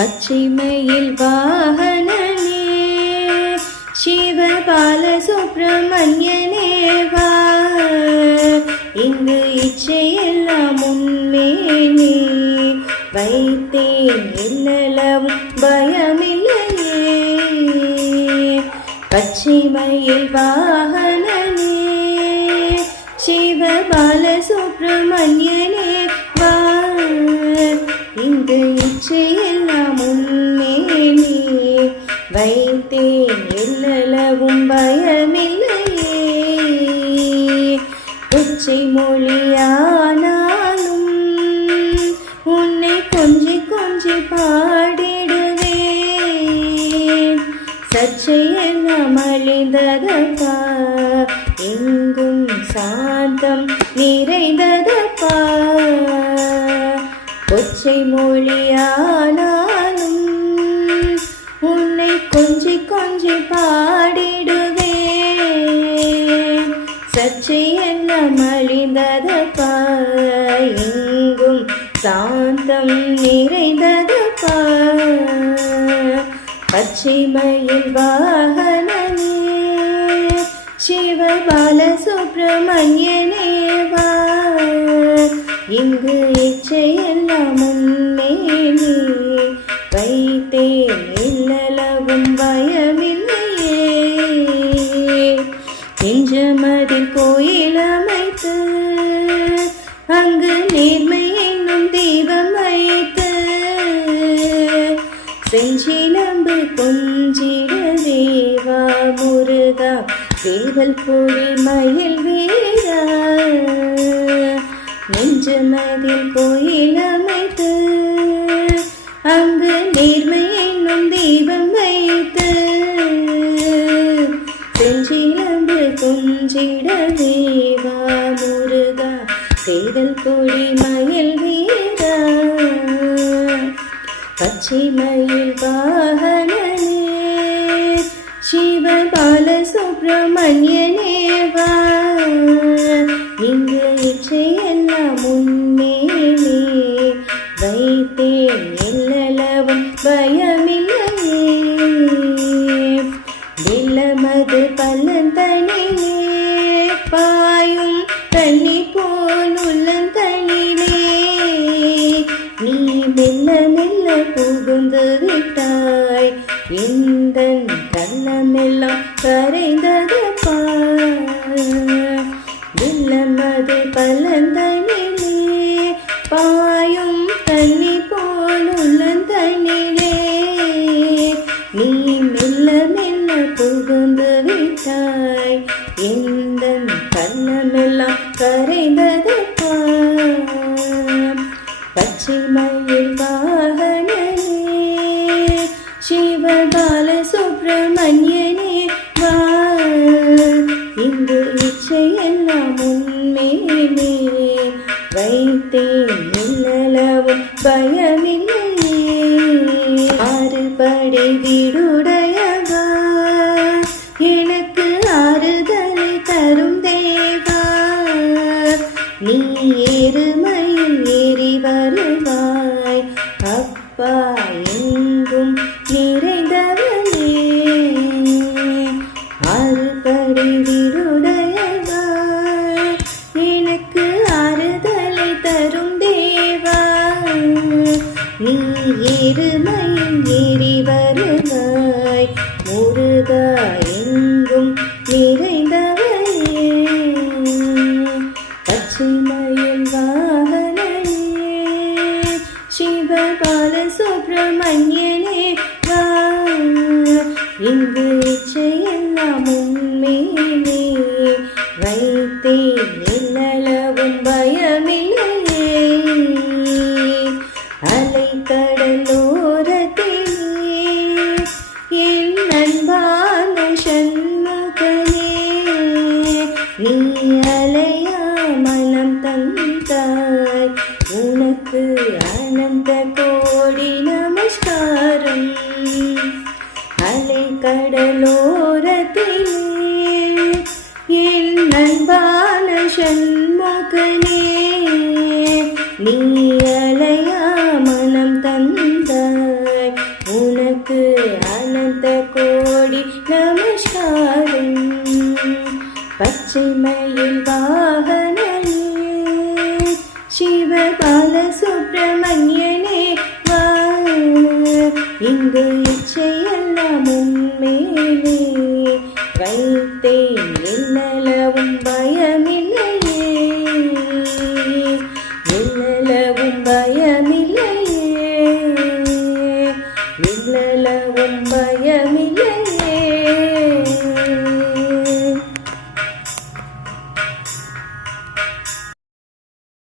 பச்சைமயில் வாகனனே சிவபால சுப்பிரமணியனே வா, இங்கு இச்சையெல்லாம் உன்மேனே வைத்தேன், எல்லளவும் பயமில்லையே. பச்சைமயில் வாகனனே சிவபால சுப்பிரமணியனே வா, இங்கு இச்சையெல்லாம் உன்மேனே வைத்தேன், எல்லளவும் பயமில்லையே. உச்சை மொழியானாலும் உன்னை கொஞ்சி கொஞ்சி பாடிடுவேன். சர்ச்சையெல்லாம் அழிந்ததப்பா, எங்கும் சாந்தம் நிறைந்ததப்பா. ஒற்றை மொழியானாலும் உன்னை கொஞ்சி கொஞ்சி பாடிடுவேன். சர்ச்சையெல்லாம் அழிந்ததப்பா, எங்கும் சாந்தம் நிறைந்ததப்பா. பச்சைமயில் வாகனனே சிவபால சுப்பிரமணியனே வா, இங்கு இச்சையெல்லாம் உன்மேனே வைத்தேன், எல்லளவும் பயமில்லையே. நெஞ்சமதில் கோயில் அமைத்து அங்கு நேர்மை என்னும் தீபம் வைத்து செஞ்சிலம்பு கொஞ்சிட தேவா முருகா, சேவல் பொழி மயில் வீரா. நெஞ்சமதில் கோயில் அமைத்து அங்கு நேர்மை என்னும் தீபம் வைத்து செஞ்சிலம்பு கொஞ்சிட தேவா முருகா, சேவல் பொழி மயில் வீரா. பச்சைமயில் வாகனனே சிவபால சுப்பிரமணியனே வா, இங்கு இச்சையெல்லாம் உன்மேனே வைத்தேன், எல்லளவும் பயமில்லையே. வெள்ளமது பள்ளந்தனிலே பாயும் தண்ணி போல் உள்ளந்தனிலே நீ மெல்ல மெல்ல புகுந்து விட்டாய், எந்தன் கள்ளமெல்லாம் கரைந்ததப்பா. வெள்ளமது பள்ளந்தனிலே பாயும் தண்ணி போல் உள்ளந்தனிலே நீ மெல்ல மெல்ல புகுந்து விட்டாய், எந்தன் கள்ளமெல்லாம் கரைந்ததப்பா. பச்சைமயில் வாகனனே சிவபால சுப்பிரமணியனே வா, இங்கு இச்சையெல்லாம் உன்மேனே வைத்தேன், எல்லளவும் பயமில்லையே. ஆறுபடை வீடுடையவா, எனக்கு ஆறுதலை தரும் தேவா. நீ ஏறுமையில் ஏறி வருவாய் அப்பா, எங்கும் நிறைந்தவனே. ஆறுபடை வீடுடையவா, எனக்கு ஆறுதலை தரும் தேவா. நீ ஏறுமையில் ஏறி வருவாய் முருகா, எங்கும் நிறைந்தவனே. பச்சைமயில் வாகனனே சிவபால சுப்பிரமணியனே வா, இங்கு இச்சையெல்லாம் உன்மேனே வைத்தேன், எல்லளவும் பயமில்லையே. அலைக்கடலோரத்திலே என் அன்பான சண்முகனே, நீ அலையா மனம் தந்தாய், உனக்கு அனந்த கோடி நமஸ்காரம். அலைக்கடலோரத்திலே என் அன்பான சண்முகனே, நீ அலையா மனம் தந்தாய், பச்சைமயில் வாகனனே சிவபால சுப்பிரமணியனே வா, இங்கு இச்சையெல்லாம் உன்மேலே வைத்தேன், என்னளவும்